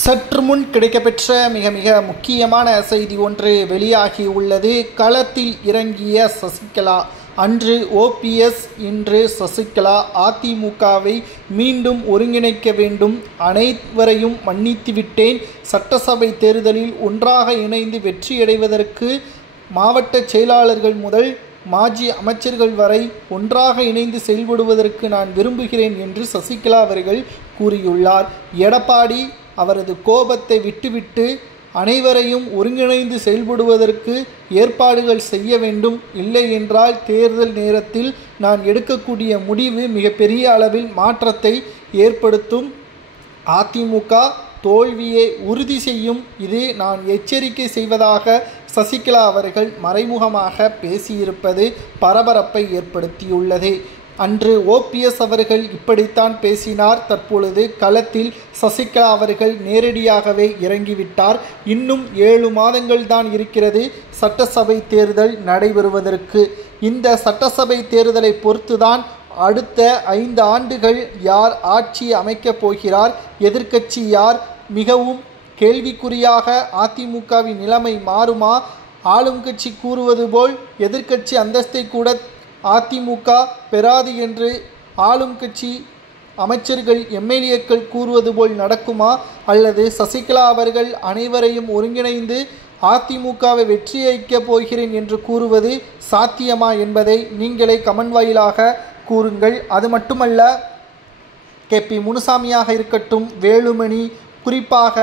சற்று முன் கிடைக்கப்பெற்ற மிக மிக முக்கியமான செய்தி ஒன்று வெளியாகி உள்ளது. களத்தில் இறங்கிய சசிகலா. அன்று ஓபிஎஸ், இன்று சசிகலா. அதிமுகவை மீண்டும் ஒருங்கிணைக்க வேண்டும், அனைவரையும் மன்னித்துவிட்டேன், சட்டசபை தேர்தலில் ஒன்றாக இணைந்து வெற்றியடைவதற்கு மாவட்ட செயலாளர்கள் முதல் மாஜி அமைச்சர்கள் வரை ஒன்றாக இணைந்து செயல்படுவதற்கு நான் விரும்புகிறேன் என்று சசிகலா அவர்கள் கூறியுள்ளார். எடப்பாடி அவரது கோபத்தை விட்டுவிட்டு அனைவரையும் ஒருங்கிணைந்து செயல்படுவதற்கு ஏற்பாடுகள் செய்ய வேண்டும், இல்லை என்றால் தேர்தல் நேரத்தில் நான் எடுக்கக்கூடிய முடிவு மிகப்பெரிய அளவில் மாற்றத்தை ஏற்படுத்தும், அதிமுக தோல்வியை உறுதி செய்யும், இது நான் எச்சரிக்கை செய்வதாக சசிகலா அவர்கள் மறைமுகமாக பேசியிருப்பது பரபரப்பை ஏற்படுத்தியுள்ளது. அன்று ஓபிஎஸ் அவர்கள் இப்படித்தான் பேசினார். தற்பொழுது களத்தில் சசிகலா அவர்கள் நேரடியாகவே இறங்கிவிட்டார். இன்னும் 7 மாதங்கள் தான் இருக்கிறது சட்டசபை தேர்தல் நடைபெறுவதற்கு. இந்த சட்டசபை தேர்தலை பொறுத்துதான் அடுத்த 5 ஆண்டுகள் யார் ஆட்சி அமைக்கப் போகிறார், எதிர்க்கட்சி யார், மிகவும் கேள்விக்குறியாக அதிமுகவின் நிலைமை மாறுமா, ஆளும் கட்சி கூறுவது போல் எதிர்க்கட்சி அந்தஸ்தை கூட அதிமுக பெறாது என்று ஆளும் கட்சி அமைச்சர்கள் எம்எல்ஏக்கள் கூறுவது போல் நடக்குமா, அல்லது சசிகலா அவர்கள் அனைவரையும் ஒருங்கிணைந்து அதிமுகவை வெற்றியளிக்கப் போகிறேன் என்று கூறுவது சாத்தியமா என்பதை நீங்களே கமெண்ட் வாயிலாக கூறுங்கள். அது மட்டுமல்ல, கேபி முனுசாமியாக இருக்கட்டும், வேலுமணி, குறிப்பாக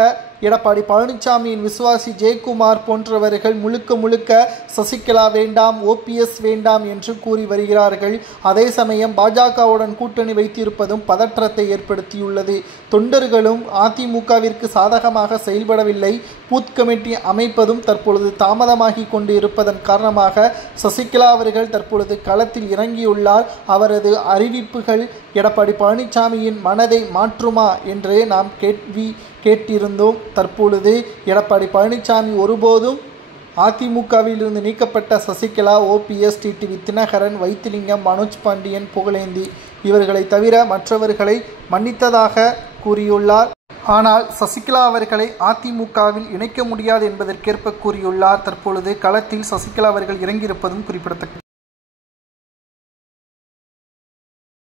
எடப்பாடி பழனிசாமியின் விசுவாசி ஜெயக்குமார் போன்றவர்கள் முழுக்க சசிகலா வேண்டாம், ஓபிஎஸ் வேண்டாம் என்று கூறி வருகிறார்கள். அதே சமயம் பாஜகவுடன் கூட்டணி வைத்திருப்பதும் பதற்றத்தை ஏற்படுத்தியுள்ளது. தொண்டர்களும் அதிமுகவிற்கு சாதகமாக செயல்படவில்லை. பூத் கமிட்டி அமைப்பதும் தற்பொழுது தாமதமாகி கொண்டு இருப்பதன் காரணமாக சசிகலா அவர்கள் தற்பொழுது களத்தில் இறங்கியுள்ளார். அவரது அறிவிப்புகள் எடப்பாடி பழனிசாமியின் மனதை மாற்றுமா என்று நாம் கேட்டிருந்தோம். தற்பொழுது எடப்பாடி பழனிசாமி ஒருபோதும் அதிமுகவிலிருந்து நீக்கப்பட்ட சசிகலா, ஓபிஎஸ், டிடிவி தினகரன், வைத்திலிங்கம், மனோஜ் பாண்டியன், புகழேந்தி இவர்களை தவிர மற்றவர்களை மன்னித்ததாக கூறியுள்ளார். ஆனால் சசிகலா அவர்களை அதிமுகவில் இணைக்க முடியாது என்பதற்கேற்ப கூறியுள்ளார். தற்பொழுது களத்தில் சசிகலா அவர்கள் இறங்கியிருப்பதும் குறிப்பிடத்தக்கது.